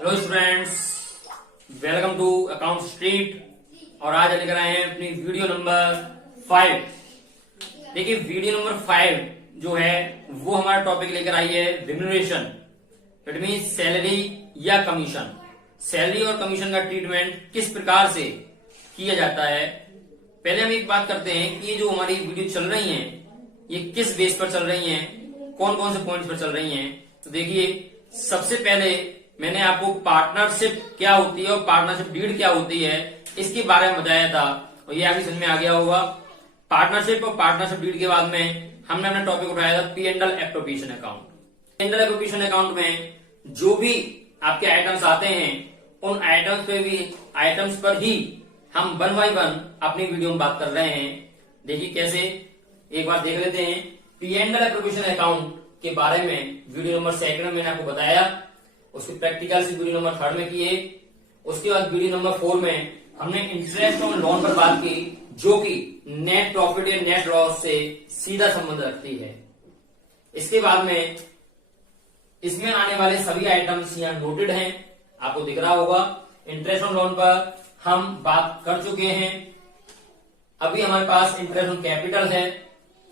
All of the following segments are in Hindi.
Hello students, welcome to account street. और आज लेकर आए हैं अपनी वीडियो नंबर 5। देखिए वीडियो नंबर 5 जो है वो हमारा टॉपिक लेकर आई है रिम्यूनरेशन। इट मीन सैलरी या कमीशन। सैलरी और कमीशन का ट्रीटमेंट किस प्रकार से किया जाता है। पहले हम एक बात करते हैं कि ये जो हमारी वीडियो चल रही है ये किस बेस पर चल रही है, कौन कौन से पॉइंट्स पर चल रही हैं। तो देखिए सबसे पहले मैंने आपको पार्टनरशिप क्या होती है और पार्टनरशिप डीड क्या होती है इसके बारे में बताया था और ये आपकी समझ में आ गया होगा। पार्टनरशिप और पार्टनरशिप डीड के बाद में हमने अपना टॉपिक उठाया था P&L appropriation account. P&L appropriation account में जो भी आपके आइटम्स आते हैं उन आइटम्स पर ही हम 1 बाय 1 अपनी वीडियो में बात कर रहे हैं। देखिए कैसे, एक बार देख लेते हैं। P&L एप्रोप्रिएशन अकाउंट के बारे में वीडियो नंबर 2 में मैंने आपको बताया, उसकी प्रैक्टिकल से वीडियो नंबर 3 में किए। उसके बाद वीडियो नंबर 4 में हमने इंटरेस्ट ऑन लोन पर बात की जो कि नेट प्रॉफिट या नेट लॉस से सीधा संबंध रखती है। इसके बाद में इसमें आने वाले सभी आइटम्स यहाँ नोटेड हैं, आपको दिख रहा होगा। इंटरेस्ट ऑन लोन पर हम बात कर चुके हैं। अभी हमारे पास इंटरेस्ट ऑन कैपिटल है,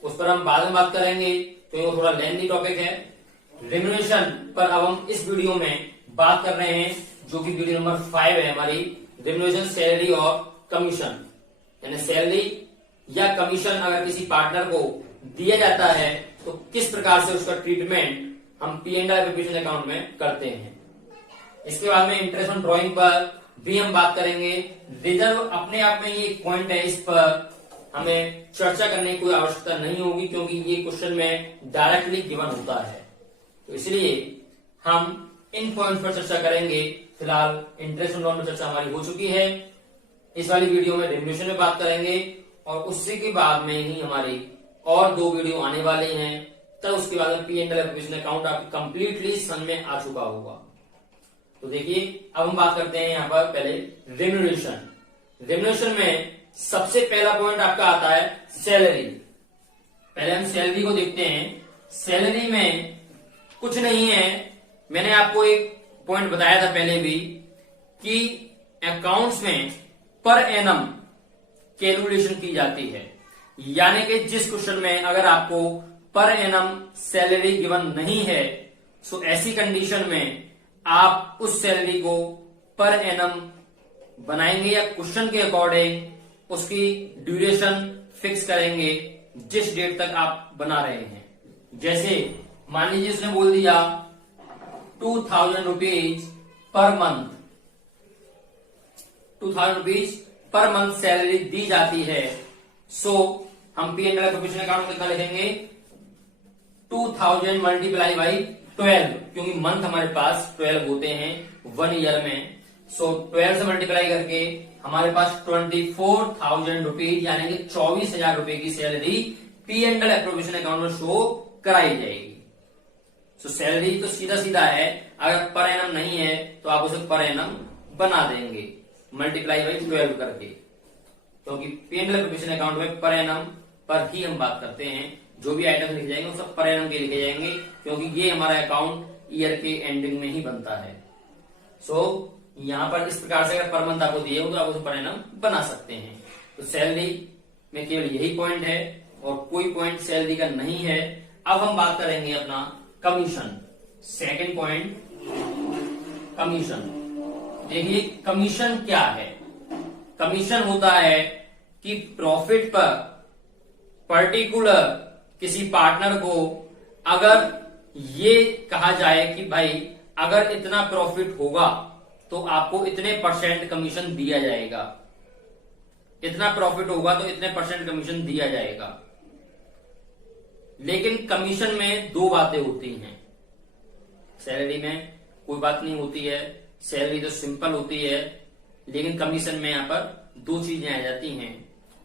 उस पर हम बाद में बात करेंगे तो ये थोड़ा लेंथी टॉपिक है। रिम्यूनरेशन पर अब हम इस वीडियो में बात कर रहे हैं जो कि वीडियो नंबर 5 है हमारी। रिम्यूनरेशन सैलरी और कमीशन, यानी सैलरी या कमीशन अगर किसी पार्टनर को दिया जाता है तो किस प्रकार से उसका ट्रीटमेंट हम P&L एप्रोप्रिएशन अकाउंट में करते हैं। इसके बाद में इंटरेस्ट ऑन ड्रॉइंग पर भी हम बात करेंगे। रिजर्व अपने आप में ये एक पॉइंट है, इस पर हमें चर्चा करने की कोई आवश्यकता नहीं होगी क्योंकि ये क्वेश्चन में डायरेक्टली गिवन होता है, तो इसलिए हम इन पॉइंट्स पर चर्चा करेंगे। फिलहाल इंटरेस्ट ऑन लोन पर चर्चा हमारी हो चुकी है। इस वाली वीडियो में रिम्यूनरेशन में बात करेंगे और उससे के बाद में ही हमारी और 2 वीडियो आने वाली हैं। तब उसके बाद में P&L एप्रोप्रिएशन अकाउंट आपकी कंप्लीटली समझ में आ चुका होगा। तो देखिए अब हम बात करते हैं यहाँ पर पहले रिम्यूनरेशन। रिम्यूनरेशन में सबसे पहला पॉइंट आपका आता है सैलरी। पहले हम सैलरी को देखते हैं। सैलरी में कुछ नहीं है, मैंने आपको एक पॉइंट बताया था पहले भी कि अकाउंट्स में पर एनम कैलकुलेशन की जाती है, यानी कि जिस क्वेश्चन में अगर आपको पर एनम सैलरी गिवन नहीं है तो ऐसी कंडीशन में आप उस सैलरी को पर एनम बनाएंगे या क्वेश्चन के अकॉर्डिंग उसकी ड्यूरेशन फिक्स करेंगे जिस डेट तक आप बना रहे हैं। जैसे मान लीजिए उसने बोल दिया 2000 rupees per month, 2000 rupees per month salary दी जाती है। सो हम P&L एप्रोप्रिएशन अकाउंट में कितना लिखेंगे 2000 मल्टीप्लाई बाई 12, क्योंकि मंथ हमारे पास 12 होते हैं 1 ईयर में। सो 12 से मल्टीप्लाई करके हमारे पास 24,000 रुपीज यानी कि 24,000 रुपए की सैलरी P&L एप्रोप्रिएशन अकाउंट में शो कराई जाएगी। सो सैलरी तो सीधा सीधा है, अगर पर एनम नहीं है तो आप उसे पर एनम बना देंगे मल्टीप्लाई बाई 12 करके, क्योंकि P&L एप्रोप्रिएशन अकाउंट में पर एनम पर ही हम बात करते हैं। जो भी आइटम लिखे जाएंगे वो सब पर एनम के लिखे जाएंगे क्योंकि ये हमारा अकाउंट ईयर के एंडिंग में ही बनता है। सो यहाँ पर इस प्रकार से अगर पर मंथ आपको दिए हो तो आप उसे पर एनम बना सकते हैं। तो सैलरी में केवल यही पॉइंट है और कोई पॉइंट सैलरी का नहीं है। अब हम बात करेंगे अपना कमीशन। Second point commission. देखिए कमीशन क्या है। कमीशन होता है कि प्रॉफिट पर पर्टिकुलर किसी पार्टनर को अगर ये कहा जाए कि भाई अगर इतना प्रॉफिट होगा तो आपको इतने % कमीशन दिया जाएगा, इतना प्रॉफिट होगा तो इतने % कमीशन दिया जाएगा। लेकिन कमीशन में 2 बातें होती हैं, सैलरी में कोई बात नहीं होती है, सैलरी तो सिंपल होती है। लेकिन कमीशन में यहाँ पर 2 चीजें आ जाती हैं।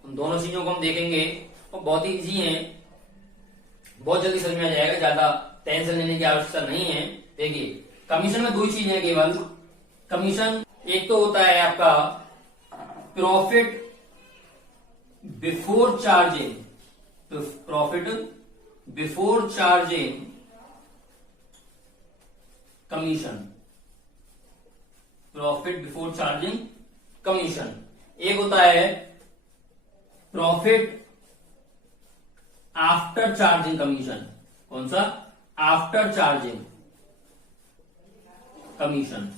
उन दोनों चीजों को हम देखेंगे और बहुत ही इजी है, बहुत जल्दी समझ में आ जाएगा, ज्यादा टेंशन लेने की आवश्यकता नहीं है। देखिए कमीशन में 2 चीजें हैं केवल। कमीशन एक तो होता है आपका प्रॉफिट बिफोर चार्जिंग, तो profit before charging commission, profit before charging commission, एक होता है प्रॉफिट आफ्टर चार्जिंग कमीशन। कौन सा? After charging commission.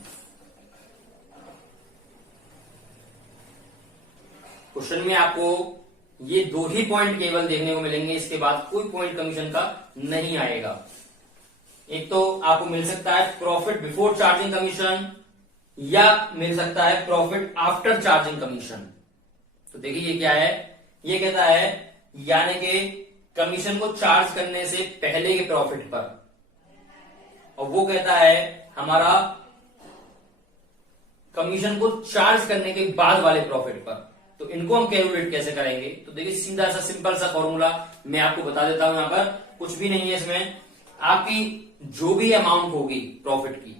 क्वेश्चन में आपको ये दो ही पॉइंट केवल देखने को मिलेंगे, इसके बाद कोई पॉइंट कमीशन का नहीं आएगा। एक तो आपको मिल सकता है प्रॉफिट बिफोर चार्जिंग कमीशन या मिल सकता है प्रॉफिट आफ्टर चार्जिंग कमीशन। तो देखिए ये क्या है, ये कहता है यानी कि कमीशन को चार्ज करने से पहले के प्रॉफिट पर, और वो कहता है हमारा कमीशन को चार्ज करने के बाद वाले प्रॉफिट पर। तो इनको हम कैलकुलेट कैसे करेंगे? तो देखिए सीधा सा सिंपल सा फॉर्मूला मैं आपको बता देता हूं। यहां पर कुछ भी नहीं है इसमें, आपकी जो भी अमाउंट होगी प्रॉफिट की,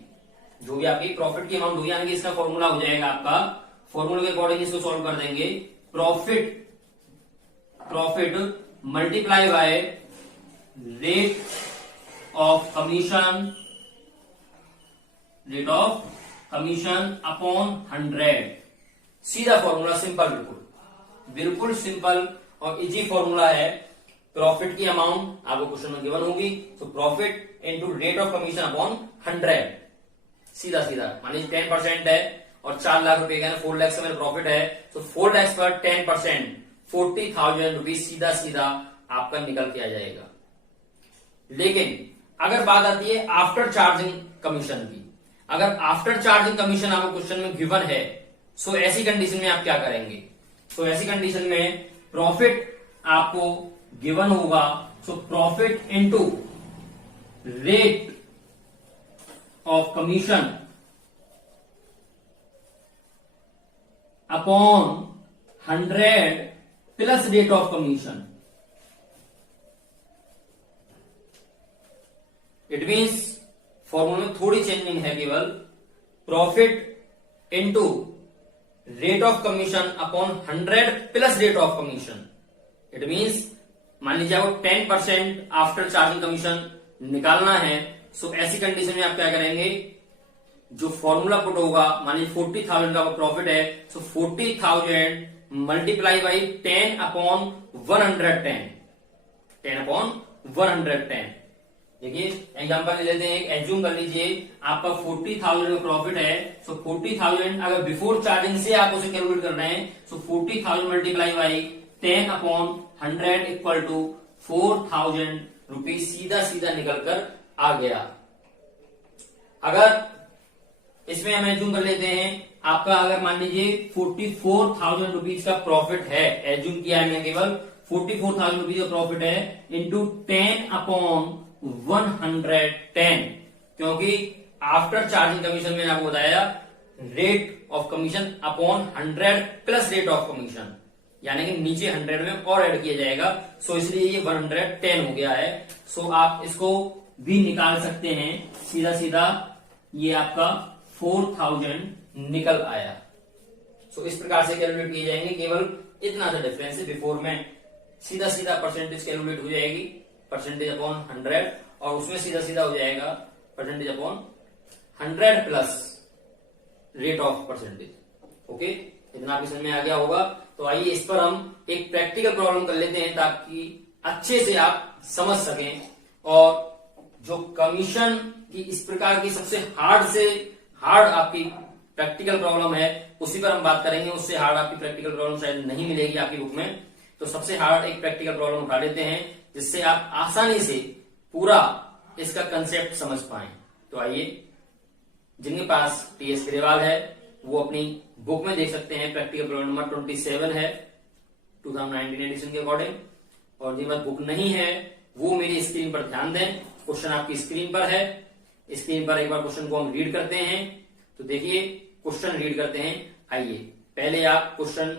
जो भी आपकी प्रॉफिट की अमाउंट होगी, यानी कि इसका फॉर्मूला हो जाएगा आपका, फॉर्मूले के अकॉर्डिंग इसको सॉल्व कर देंगे। Profit multiply by rate of commission upon 100। सीधा फॉर्मूला, सिंपल, बिल्कुल सिंपल और इजी फॉर्मूला है। प्रॉफिट की अमाउंट आपको क्वेश्चन में गिवन होगी, तो profit into rate of commission upon 100। सीधा सीधा मान लीजिए 10% है और 4 लाख रुपए का 4 लाख से मेरा प्रॉफिट है, तो 4 लाख पर 10% 40,000 रुपीज सीधा सीधा आपका निकल के आ जाएगा। लेकिन अगर बात आती है आफ्टर चार्जिंग कमीशन की, अगर आफ्टर चार्जिंग कमीशन आपको क्वेश्चन में गिवन है, सो ऐसी कंडीशन में आप क्या करेंगे? तो ऐसी कंडीशन में प्रॉफिट आपको गिवन होगा, so profit into rate of commission upon 100 plus rate of commission. It means formula में थोड़ी चेंजिंग है, केवल profit into rate of commission upon 100 plus rate of commission. It means मान लीजिए आपको 10% आफ्टर चार्जिंग कमीशन निकालना है, सो ऐसी कंडीशन में आप क्या करेंगे? जो फॉर्मूला पुट होगा, मान लीजिए 40,000 का प्रॉफिट है, सो 40,000 मल्टीप्लाई बाई 10 अपॉन 110, 10 अपॉन 110। देखिए एग्जांपल ले लेते हैं, एज्यूम कर लीजिए आपका 40,000 का प्रॉफिट है, सो 40,000 अगर बिफोर चार्जिंग से आप उसे कैलकुलेट कर रहे हैं, so 40,000 multiply by 10 upon 100 equal to 4,000 rupees सीधा सीधा निकल कर आ गया। अगर इसमें हम एज्यूम कर लेते हैं आपका, अगर मान लीजिए 44,000 रुपीज का प्रॉफिट है, एज्यूम किया है मैं केवल 44,000 रुपीज का प्रॉफिट है, इंटू 10 अपॉन 110, क्योंकि आफ्टर चार्जिंग कमीशन मैंने आपको बताया rate of commission upon 100 plus rate of commission, यानी कि नीचे 100 में और ऐड किया जाएगा, सो इसलिए ये 110 हो गया है। सो आप इसको भी निकाल सकते हैं, सीधा सीधा ये आपका 4,000 निकल आया। सो इस प्रकार से कैलकुलेट किए जाएंगे, केवल इतना सा डिफरेंस है। बिफोर में सीधा सीधा परसेंटेज कैलकुलेट हो जाएगी, परसेंटेज अपॉन 100, और उसमें सीधा सीधा हो जाएगा percentage upon 100 plus rate of percentage. Okay, इतना आपकी समझ में आ गया होगा। तो आइए इस पर हम एक प्रैक्टिकल प्रॉब्लम कर लेते हैं, ताकि अच्छे से आप समझ सकें, और जो कमीशन की इस प्रकार की सबसे हार्ड से हार्ड आपकी प्रैक्टिकल प्रॉब्लम है उसी पर हम बात करेंगे। उससे हार्ड आपकी प्रैक्टिकल प्रॉब्लम शायद नहीं मिलेगी आपकी बुक में, तो सबसे हार्ड एक प्रैक्टिकल प्रॉब्लम उठा लेते हैं, जिससे आप आसानी से पूरा इसका कंसेप्ट समझ पाएं। तो आइए, जिनके पास टीएस ग्रेवाल है वो अपनी बुक में देख सकते हैं, प्रैक्टिकल प्रॉब्लम नंबर 27 है 2019 एडिशन के अकॉर्डिंग, और जिनके पास बुक नहीं है वो मेरी स्क्रीन पर ध्यान दें। क्वेश्चन आपकी स्क्रीन पर है, स्क्रीन पर एक बार क्वेश्चन को हम रीड करते हैं। तो देखिए क्वेश्चन रीड करते हैं। आइए पहले आप क्वेश्चन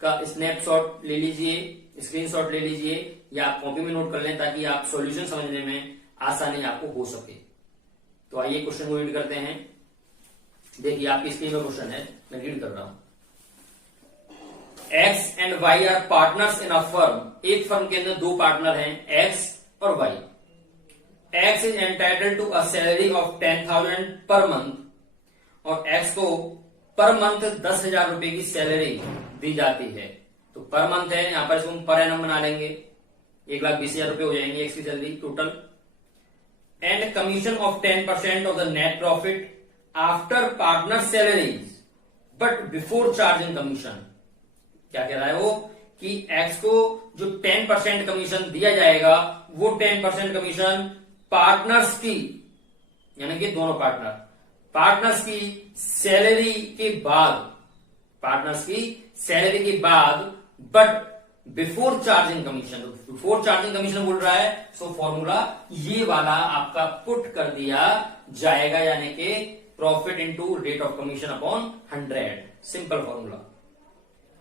का स्नैपशॉट ले लीजिए, स्क्रीनशॉट ले लीजिए, या आप कॉपी में नोट कर लें, ताकि आप सॉल्यूशन समझने में आसानी आपको हो सके। तो आइए क्वेश्चन को रीड करते हैं। देखिए आपकी स्क्रीन में क्वेश्चन है, मैं रीड कर रहा हूं। X and Y are partners in a firm. एक फर्म के अंदर दो पार्टनर हैं, एक्स और Y. X is entitled to a salary of 10,000 per month, और एक्स को पर मंथ 10,000 रुपए की सैलरी दी जाती है। तो पर मंथ है, यहां पर इसको हम पर एनम बना लेंगे, 1,20,000 रुपए हो जाएंगे एक्स की salary total. And commission of 10% of the net profit after partner salaries but before charging commission. क्या कह रहा है वो कि एक्स को जो 10% कमीशन दिया जाएगा वो 10% कमीशन पार्टनर्स की, यानी कि दोनों पार्टनर्स की सैलरी के बाद, पार्टनर्स की सैलरी के बाद but before charging commission. Before charging commission बोल रहा है, सो फॉर्मूला ये वाला आपका पुट कर दिया जाएगा, यानी कि profit into rate of commission upon 100, simple formula.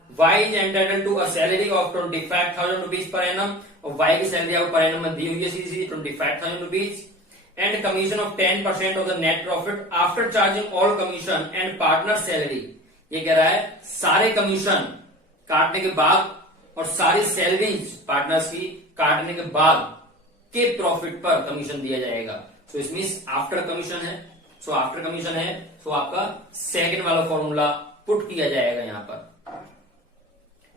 Y is entitled to a salary of 25,000 rupees per annum, और Y की सैलरी आपको पर एनम में दी हुई है सीधी 25,000 rupees, and commission of 10% of the net profit after charging all commission and partner salary. ये कह रहा है सारे कमीशन काटने के बाद और सारी सैलरीज पार्टनर्स की काटने के बाद के प्रॉफिट पर कमीशन दिया जाएगा। सो इसमें आफ्टर कमीशन है, सो आफ्टर कमीशन है, सो आपका सेकंड वाला फॉर्मूला पुट किया जाएगा यहां पर।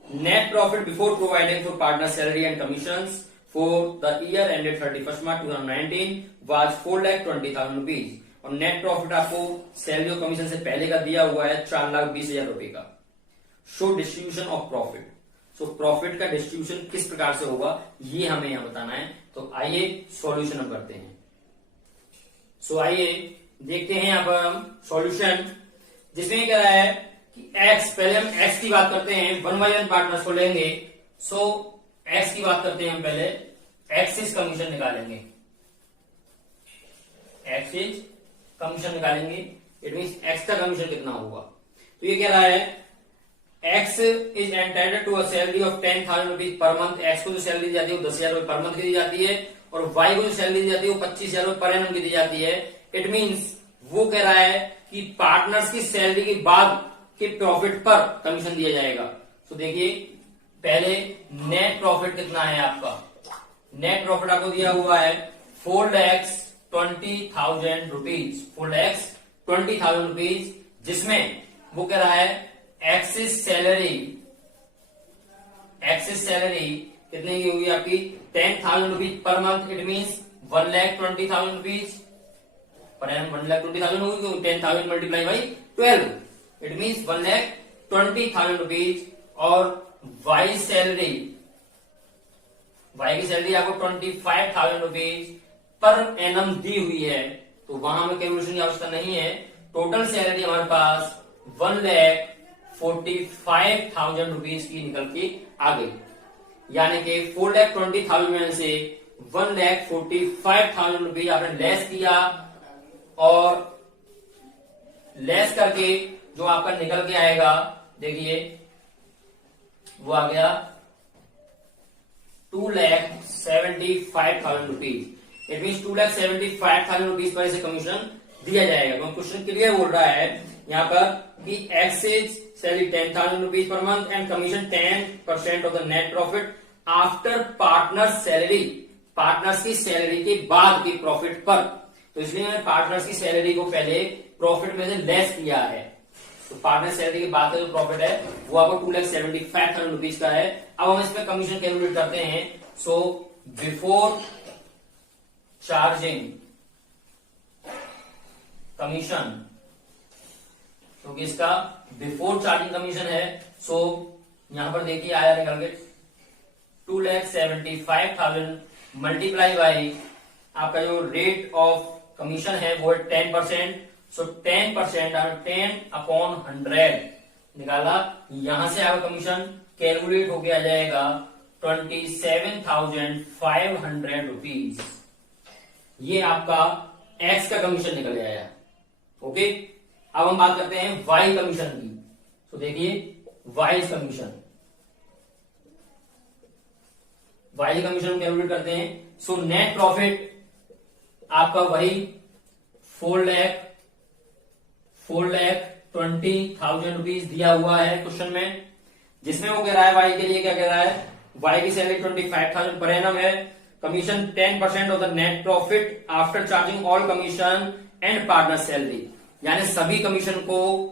Net profit before providing for partner salary and commissions for the year ended 31 March 2019 was 4,20,000 rupees, और नेट प्रॉफिट आपको सैलरी और कमीशन से पहले का दिया हुआ है 4,20,000 रुपए का। Show distribution of profit, so profit का डिस्ट्रीब्यूशन किस प्रकार से होगा ये हमें यहां बताना है। तो आइए सॉल्यूशन हम करते हैं। सो आइए देखते हैं यहां पर हम सॉल्यूशन, जिसमें क्या है कि x, पहले हम x की बात करते हैं, 1 by 1 पार्टनर्स को लेंगे। सो x की बात करते हैं हम पहले, एक्सिस कमीशन निकालेंगे, एक्सिस कमीशन निकालेंगे, इट मीन x का कमीशन कितना होगा। तो ये कह रहा है x is entitled to a salary of 10,000 rupees per month. x को जो सैलरी दी जाती है वो 10,000 रुपए पर मंथ की दी जाती है, और y को जो सैलरी दी जाती है वो 25,000 रुपए पर एनम की दी जाती है। इट मीन्स वो कह रहा है कि पार्टनर्स की सैलरी के बाद के प्रॉफिट पर कमीशन दिया जाएगा। तो देखिए पहले नेट प्रॉफिट कितना है आपका, नेट प्रॉफिट आपको दिया हुआ है 4,20,000 रुपीज, 4,20,000 रुपीज, जिसमें वो कह रहा है एक्सिस सैलरी कितने की होगी आपकी 10,000 rupees per month. It means 1,20,000 rupees per annum, 1,20,000 होगी, 10,000 multiply by 12, it means 1,20,000 rupees. और वाई की सैलरी आपको 25,000 रुपीज पर एनम दी हुई है, तो वहां हमें कैलकुलेशन की आवश्यकता नहीं है। टोटल सैलरी हमारे पास 1,45,000 रुपीज की निकल के आ गई, यानी कि 4,20,000 में से 1,45,000 रुपीज आपने लेस किया, और लेस करके जो आपका निकल के आएगा, देखिए वो आ गया 2,75,000 rupees. It mean 2,75,000 rupees per इसे कमीशन दिया जाएगा। तो क्वेश्चन क्लियर बोल रहा है यहाँ पर कि axis salary 10,000 rupees per month and commission 10% of the net profit after partner salary, partners की सैलरी के बाद की प्रॉफिट पर। तो इसलिए मैंने पार्टनर्स की सैलरी को पहले प्रॉफिट में से लेस किया है। तो पार्टनर सैलरी के बाद का जो प्रॉफिट है वो आपको 2,75,000 रुपीज का है। अब हम इसमें कमीशन कैलकुलेट करते हैं। सो बिफोर चार्जिंग कमीशन, क्योंकि इसका बिफोर चार्जिंग कमीशन है, सो यहां पर देखिए आया निकल के 2,75,000 मल्टीप्लाई बाई आपका जो रेट ऑफ कमीशन है वो है 10%। सो 10%, 10/100 निकाला, यहां से आपका कमीशन कैलकुलेट होके आ जाएगा 27,500 रुपीज। ये आपका एक्स का कमीशन निकल आया। ओके, अब हम बात करते हैं वाई कमीशन की। तो देखिए वाई कमीशन हम कैलकुलेट करते हैं। सो नेट प्रॉफिट आपका वही 4,20,000 रुपीज दिया हुआ है क्वेश्चन में, जिसमें वो कह रहा है वाई के लिए क्या कह रहा है, वाई की सैलरी 25,000 पर एनम है, commission 10% of the net profit after charging all commission and partner salary, यानी सभी कमीशन को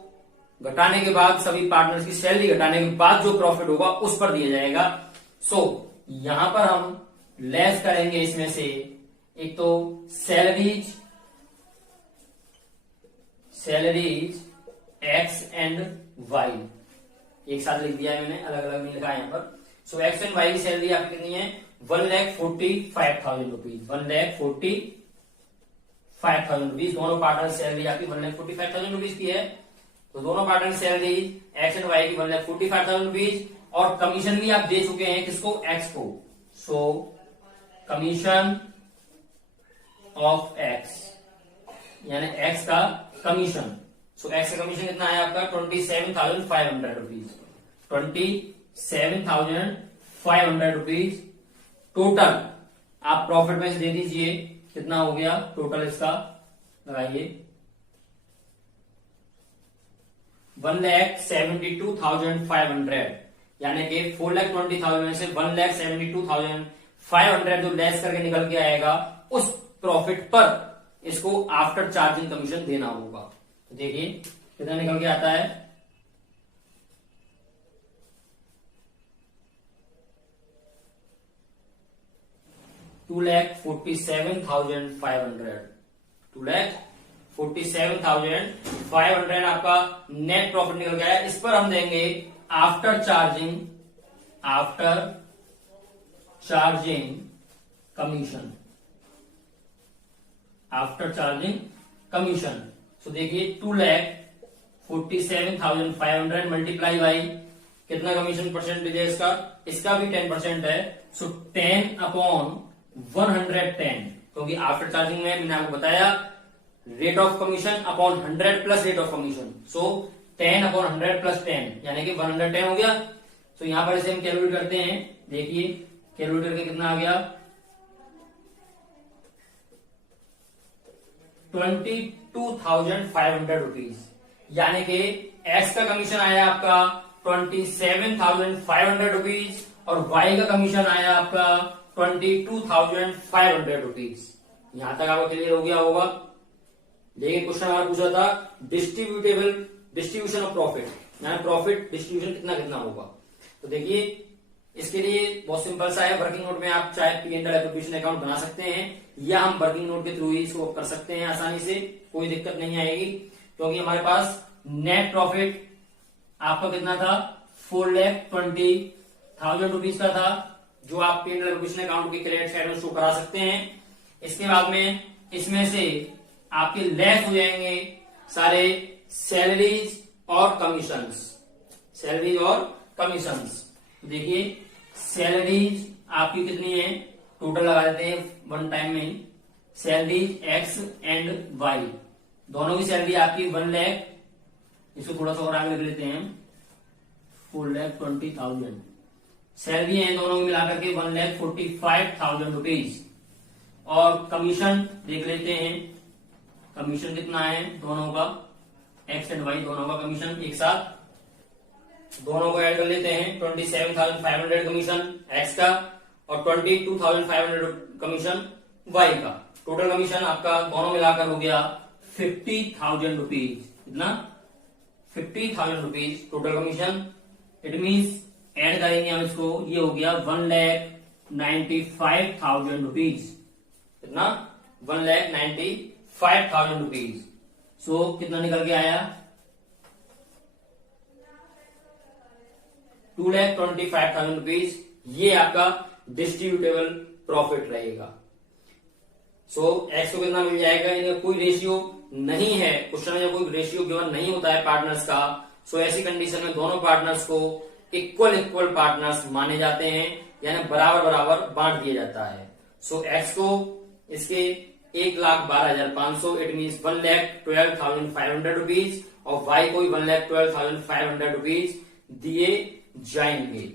घटाने के बाद सभी पार्टनर्स की सैलरी घटाने के बाद जो प्रॉफिट होगा उस पर दिया जाएगा। सो यहां पर हम लेस करेंगे इसमें से एक तो सैलरीज एक्स एंड वाई, एक साथ लिख दिया है मैंने, अलग अलग नहीं लिखा है यहाँ पर। सो एक्स एंड वाई की सैलरी आपकी कितनी है? 1,45,000 रुपीज, 1,45,000 रुपीज। दोनों पार्टनर सैलरी आपकी 1,45,000 रुपीज की है। तो दोनों partner salary X and Y की 1,45,000 रुपीज, और कमीशन भी आप दे चुके हैं किसको? एक्स को। सो कमीशन ऑफ एक्स, यानी एक्स का कमीशन। सो एक्स का कमीशन कितना है आपका? 27,500 रुपीज, 27,500 रुपीज टोटल आप प्रॉफिट में से दे दीजिए। कितना हो गया टोटल इसका? लगाइए 1,72,500, यानी कि 4,20,000 में से 1,72,500 जो लेस करके निकल के आएगा, उस प्रॉफिट पर इसको आफ्टर चार्जिंग कमीशन देना होगा। तो देखिए कितना निकल के आता है? 2,47,500, 2,47,500 आपका नेट प्रॉफिट निकल गया है। इस पर हम देंगे after charging commission, after charging commission. So देखिए 2,47,500 मल्टीप्लाई बाई कितना कमीशन परसेंटेज है इसका? इसका भी 10% है। सो 10/110, क्योंकि आफ्टर चार्जिंग में मैंने आपको बताया rate of commission upon 100 plus rate of commission. So 10/100 plus 10, यानी कि 110 हो गया। तो यहां पर इसे हम कैलकुलेट करते हैं। देखिए कैलकुलेट करके कितना आ गया? 22,500 रुपीज, यानी कि एक्स का कमीशन आया आपका 27,500 रुपीज और वाई का कमीशन आया आपका 22,500 रुपीज। यहां तक आपको क्लियर हो गया होगा। लेकिन क्वेश्चन हमारा पूछा था डिस्ट्रीब्यूशन ऑफ प्रॉफिट, यानी प्रॉफिट डिस्ट्रीब्यूशन कितना कितना होगा। तो देखिए इसके लिए बहुत सिंपल सा है। वर्किंग नोट में आप चाहे P&L एप्लीकेशन अकाउंट बना सकते हैं, या हम वर्किंग नोट के थ्रू ही इसको कर सकते हैं आसानी से, कोई दिक्कत नहीं आएगी। क्योंकि हमारे पास नेट प्रॉफिट आपका कितना था? 4,20,000 रुपीज का था, जो आप P&L एप्लीकेशन अकाउंट के क्रेडिट साइड में शो करा सकते हैं। इसके बाद में इसमें से आपके लेस हो जाएंगे सारे सैलरीज और कमीशंस। देखिए सैलरीज आपकी कितनी है? टोटल लगा देते हैं वन टाइम में ही। सैलरीज एक्स एंड वाई दोनों की सैलरी आपकी 1 लाख, इसको थोड़ा सा और आगे लिख लेते हैं 4,20,000 सैलरी है दोनों की मिलाकर के 1,45,000 रुपीज। और कमीशन देख लेते हैं, कमीशन कितना है दोनों का? एक्स एंड वाई दोनों का कमीशन एक साथ दोनों को ऐड कर लेते हैं। 27,500 कमीशन एक्स का और 22,500 कमीशन वाई का। टोटल कमीशन आपका दोनों मिलाकर हो गया 50,000 रुपीज। कितना? 50,000 rupees total commission. It means add करेंगे हम इसको, ये हो गया 1,95,000 रुपीज। कितना? 1,95,000 रुपीज। सो कितना निकल के आया? 2,25,000 रुपीज। ये आपका डिस्ट्रीब्यूटेबल प्रॉफिट रहेगा। सो एक्स को कितना मिल जाएगा? इनका कोई रेशियो नहीं है, क्वेश्चन में कोई रेशियो गिवन नहीं होता है पार्टनर्स का। सो ऐसी कंडीशन में दोनों पार्टनर्स को इक्वल पार्टनर्स माने जाते हैं, यानी बराबर बांट दिया जाता है। सो एक्स को इसके 1,12,500 इट मीन 1,12,500 रुपीज और वाई को 1,12,500 रुपीज दिए जाएंगे।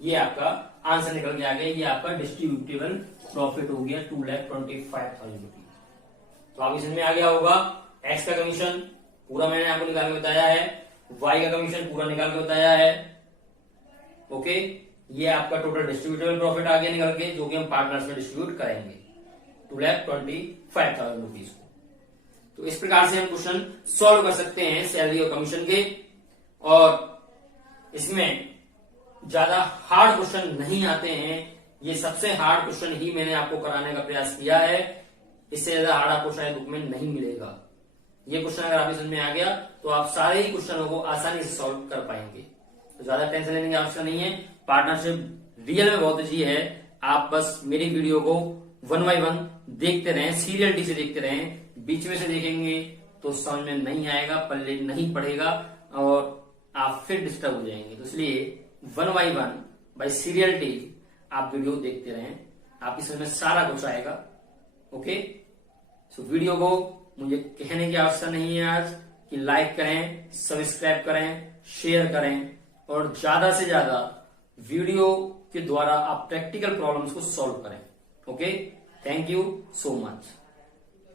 ये आपका आंसर निकल के आ गया। ये आपका डिस्ट्रीब्यूटेबल प्रॉफिट हो गया 2,25,000 रुपीज। तो आप इसमें आ गया होगा। एक्स का कमीशन पूरा मैंने आपको निकाल के बताया है, वाई का कमीशन पूरा निकाल के बताया है। ओके, ये आपका टोटल डिस्ट्रीब्यूटेबल प्रॉफिट आ गया निकल के, जो कि हम पार्टनर्स में डिस्ट्रीब्यूट करेंगे 2,25,000 रुपीज को। तो इस प्रकार से हम क्वेश्चन सॉल्व कर सकते हैं सैलरी और कमीशन के। और इसमें ज्यादा हार्ड क्वेश्चन नहीं आते हैं, ये सबसे हार्ड क्वेश्चन ही मैंने आपको कराने का प्रयास किया है। इससे ज्यादा हार्ड आपको शायद बुक में नहीं मिलेगा। ये क्वेश्चन अगर आपकी समझ में आ गया तो आप सारे ही क्वेश्चनों को आसानी से सॉल्व कर पाएंगे। तो ज्यादा टेंशन लेने की आवश्यकता नहीं है। पार्टनरशिप रियल में बहुत अच्छी है। आप बस मेरी वीडियो को 1 बाय 1 देखते रहें, सीरियलिटी से देखते रहें। बीच में से देखेंगे तो समझ में नहीं आएगा, पल्ले नहीं पड़ेगा और आप फिर डिस्टर्ब हो जाएंगे। तो इसलिए 1 बाय 1 बाय सीरियलिटी आप वीडियो देखते रहें, आपकी समझ में सारा कुछ आएगा। ओके, सो वीडियो को मुझे कहने की आवश्यकता नहीं है आज कि लाइक करें, सब्सक्राइब करें, शेयर करें और ज्यादा से ज्यादा वीडियो के द्वारा आप प्रैक्टिकल प्रॉब्लम्स को सॉल्व करें। Okay, thank you so much.